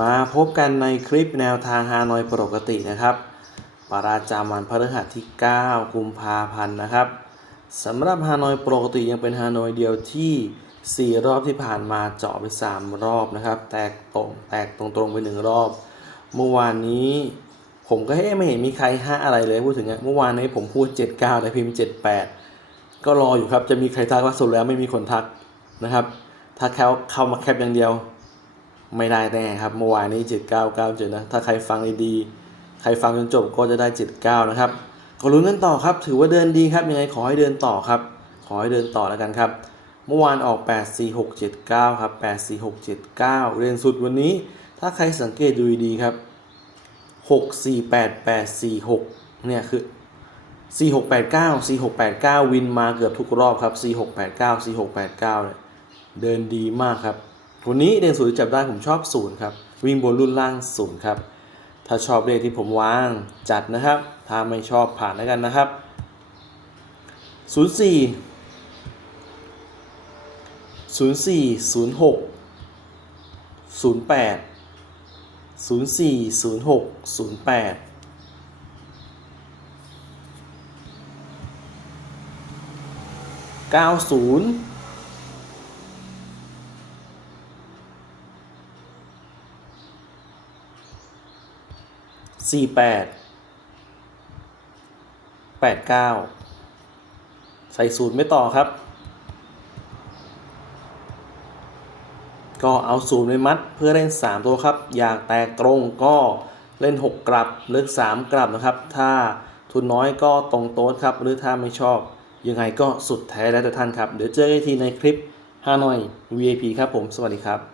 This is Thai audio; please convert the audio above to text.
มาพบกันในคลิปแนวทางฮานอยปกตินะครับปราจำวันพฤหัสที่ 9 กุมภาพันธ์นะครับสำหรับฮานอยปกติยังเป็นฮานอยเดียวที่ 4 รอบที่ผ่านมาเจาะไป 3 รอบนะครับ แตกตรงแตกตรงๆไป 1 รอบ เมื่อวานนี้ผมก็เฮ้ไม่เห็นมีใครห้าอะไรเลยพูดถึงเมื่อวานนี้ผมพูด 79แต่พิมพ์ 78 ก็รออยู่ครับจะมีใครทักว่าสุดแล้วไม่มีคนทักนะครับถ้าเขาเข้ามาแคปอย่างเดียว ไม่ได้แน่ครับเมื่อวานนี้ 7997 นะ ถ้าใครฟังดีๆใครฟังจนจบก็จะได้ 79 นะครับก็ลุ้นกันต่อครับ ถือว่าเดินดีครับ ยังไงขอให้เดินต่อครับ ขอให้เดินต่อแล้วกันครับ เมื่อวานออก 84679 ครับ 84679 เรียนสุดวันนี้ ถ้าใครสังเกตดูดีครับ 648846 เนี่ยคือ 4689 4689 วินมาเกือบทุกรอบครับ 4689 4689 เนี่ยเดินดีมากครับ วันนี้เด่นศูนย์จับได้ผมชอบศูนย์ครับ วิ่งบนรุ่นล่างศูนย์ครับ ถ้าชอบเลขที่ผมวางจัดนะครับ ถ้าไม่ชอบผ่านแล้วกันนะครับ 04 04 06 08 04 06 08 90 สี่แปดแปดเก้าใส่ศูนย์ไม่ต่อครับ ก็เอาศูนย์ไปมัดเพื่อเล่น 3 ตัวครับ อยากแตกตรงก็เล่น 6 กลับเลือก 3 กลับนะครับ ถ้าทุนน้อยก็ตรงโต๊ดครับ หรือถ้าไม่ชอบ ยังไงก็สุดแท้แล้วแต่ท่านครับ เดี๋ยวเจอกันอีกทีในคลิปฮานอย VIP ครับผม สวัสดีครับ